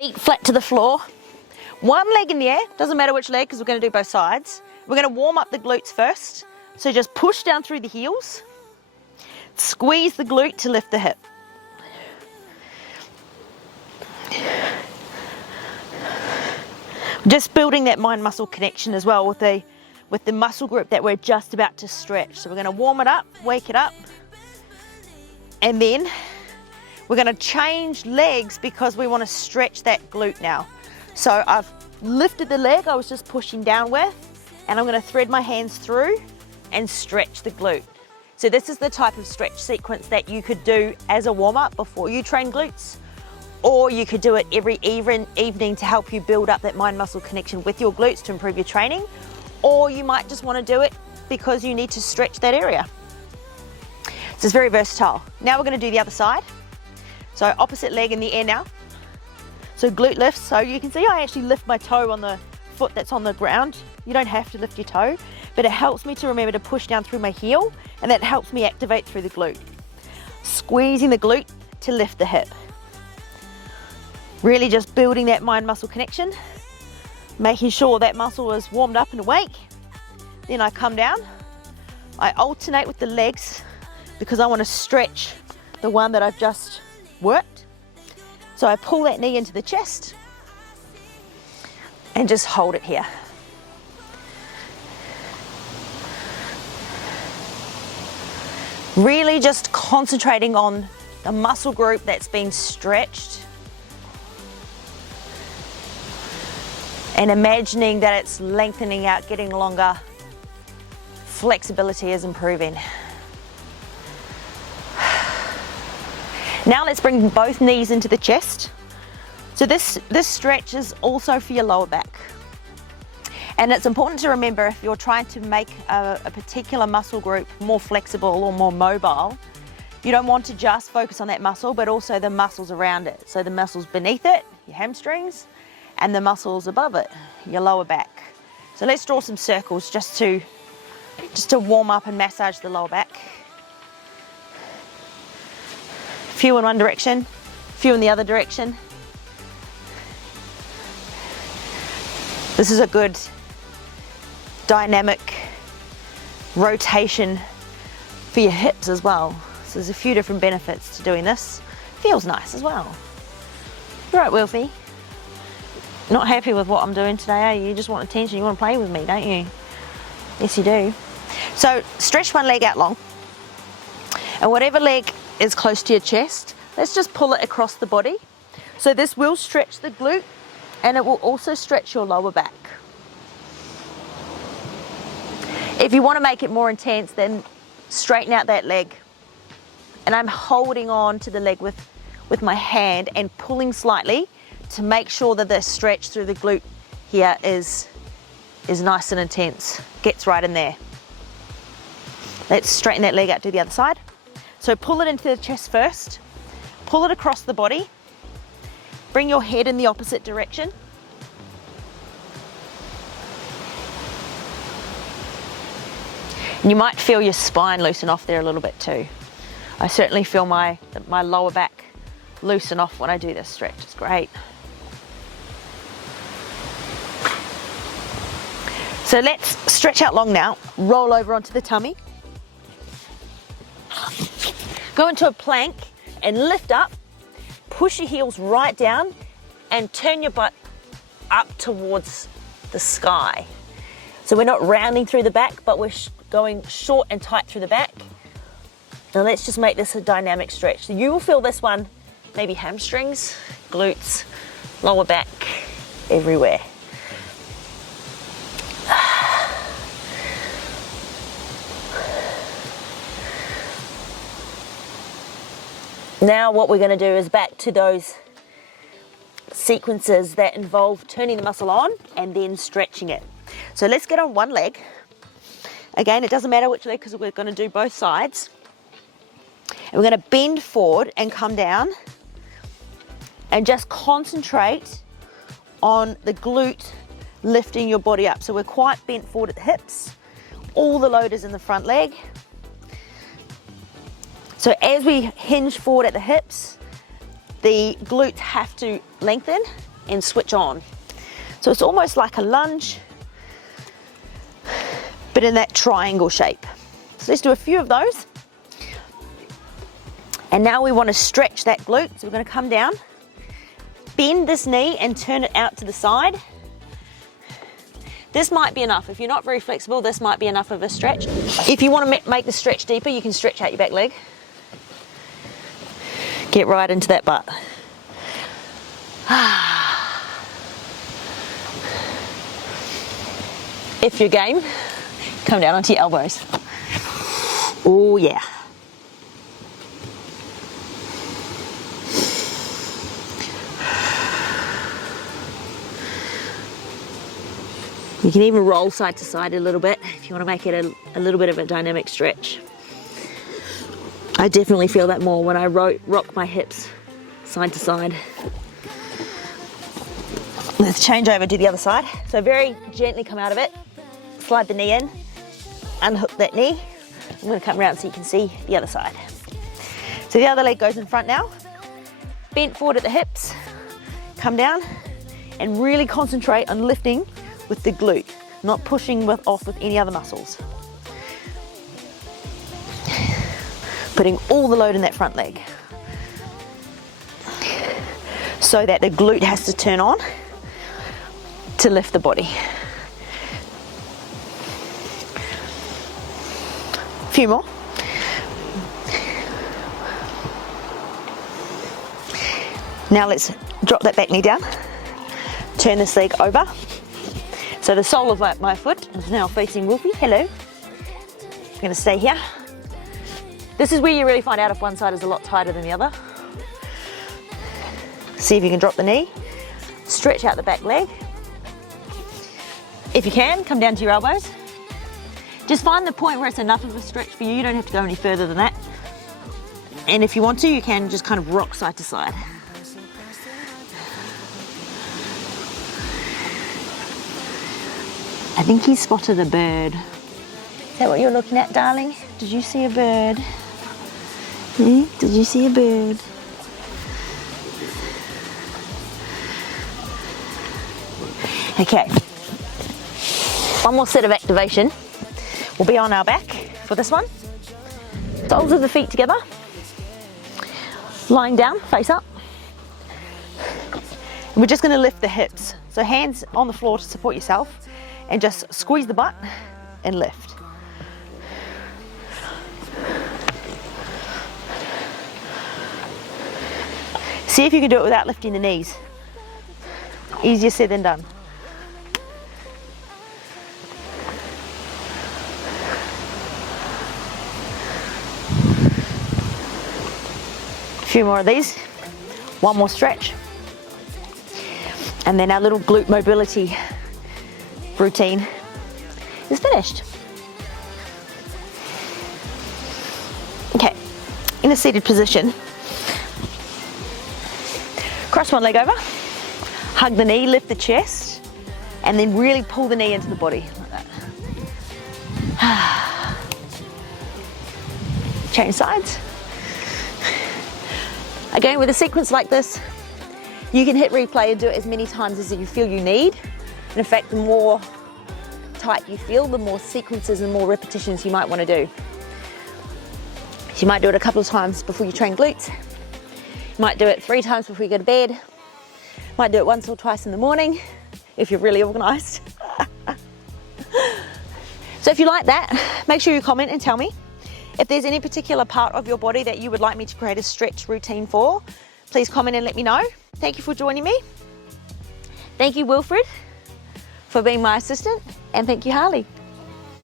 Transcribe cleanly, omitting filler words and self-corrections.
Feet flat to the floor. One leg in the air, doesn't matter which leg because we're going to do both sides. We're going to warm up the glutes first. So just push down through the heels. Squeeze the glute to lift the hip. Just building that mind-muscle connection as well with the muscle group that we're just about to stretch. So we're going to warm it up, wake it up, and then we're going to change legs because we want to stretch that glute now. So I've lifted the leg I was just pushing down with, and I'm going to thread my hands through and stretch the glute. So this is the type of stretch sequence that you could do as a warm-up before you train glutes, or you could do it every evening to help you build up that mind-muscle connection with your glutes to improve your training, or you might just want to do it because you need to stretch that area. So it's very versatile. Now we're going to do the other side. So opposite leg in the air now. So glute lifts. So you can see I actually lift my toe on the foot that's on the ground. You don't have to lift your toe, but it helps me to remember to push down through my heel, and that helps me activate through the glute. Squeezing the glute to lift the hip. Really just building that mind-muscle connection, making sure that muscle is warmed up and awake. Then I come down. I alternate with the legs because I want to stretch the one that I've just worked. So I pull that knee into the chest and just hold it here. Really just concentrating on the muscle group that's been stretched and imagining that it's lengthening out, getting longer. Flexibility is improving. Now let's bring both knees into the chest. So this stretch is also for your lower back. And it's important to remember if you're trying to make a particular muscle group more flexible or more mobile, you don't want to just focus on that muscle, but also the muscles around it. So the muscles beneath it, your hamstrings, and the muscles above it, your lower back. So let's draw some circles just to warm up and massage the lower back. Few in one direction, few in the other direction. This is a good dynamic rotation for your hips as well. So there's a few different benefits to doing this. Feels nice as well. You're right, Wilfie. Not happy with what I'm doing today, are you? You just want attention, you want to play with me, don't you? Yes, you do. So stretch one leg out long. And whatever leg is close to your chest, let's just pull it across the body. So this will stretch the glute, and it will also stretch your lower back. If you want to make it more intense, then straighten out that leg. And I'm holding on to the leg with my hand and pulling slightly to make sure that the stretch through the glute here is nice and intense. Gets right in there. Let's straighten that leg out to the other side. So pull it into the chest first. Pull it across the body. Bring your head in the opposite direction. And you might feel your spine loosen off there a little bit too. I certainly feel my lower back loosen off when I do this stretch. It's great. So let's stretch out long now. Roll over onto the tummy. Go into a plank and lift up. Push your heels right down and turn your butt up towards the sky. So we're not rounding through the back, but we're going short and tight through the back. Now let's just make this a dynamic stretch. So you will feel this one, maybe hamstrings, glutes, lower back, everywhere. Now what we're going to do is back to those sequences that involve turning the muscle on and then stretching it. So let's get on one leg. Again, it doesn't matter which leg because we're going to do both sides. And we're going to bend forward and come down and just concentrate on the glute lifting your body up. So we're quite bent forward at the hips. All the load is in the front leg. So as we hinge forward at the hips, the glutes have to lengthen and switch on. So it's almost like a lunge, but in that triangle shape. So let's do a few of those. And now we want to stretch that glute. So we're going to come down, bend this knee and turn it out to the side. This might be enough. If you're not very flexible, this might be enough of a stretch. If you want to make the stretch deeper, you can stretch out your back leg. Get right into that butt. If you're game, come down onto your elbows. Oh yeah. You can even roll side to side a little bit if you want to make it a little bit of a dynamic stretch. I definitely feel that more when I rock my hips side to side. Let's change over to the other side. So very gently come out of it, slide the knee in, unhook that knee. I'm going to come around so you can see the other side. So the other leg goes in front now, bent forward at the hips, come down and really concentrate on lifting with the glute, not pushing off with any other muscles. Putting all the load in that front leg so that the glute has to turn on to lift the body. A few more. Now let's drop that back knee down, turn this leg over. So the sole of my foot is now facing Wolfie. Hello. I'm going to stay here. This is where you really find out if one side is a lot tighter than the other. See if you can drop the knee, stretch out the back leg. If you can, come down to your elbows. Just find the point where it's enough of a stretch for you. You don't have to go any further than that. And if you want to, you can just kind of rock side to side. I think he spotted a bird. Is that what you're looking at, darling? Did you see a bird? Hmm? Did you see a bird? Okay. One more set of activation. We'll be on our back for this one. Soles of the feet together. Lying down, face up. And we're just going to lift the hips. So hands on the floor to support yourself. And just squeeze the butt and lift. See if you can do it without lifting the knees. Easier said than done. A few more of these. One more stretch. And then our little glute mobility routine is finished. Okay, in a seated position, cross one leg over, hug the knee, lift the chest, and then really pull the knee into the body like that. Change sides. Again, with a sequence like this, you can hit replay and do it as many times as you feel you need. And in fact, the more tight you feel, the more sequences and more repetitions you might want to do. So you might do it a couple of times before you train glutes. You might do it 3 times before you go to bed. Might do it once or twice in the morning if you're really organised. So if you like that, make sure you comment and tell me. If there's any particular part of your body that you would like me to create a stretch routine for, please comment and let me know. Thank you for joining me. Thank you, Wilfred, for being my assistant, and thank you, Harley.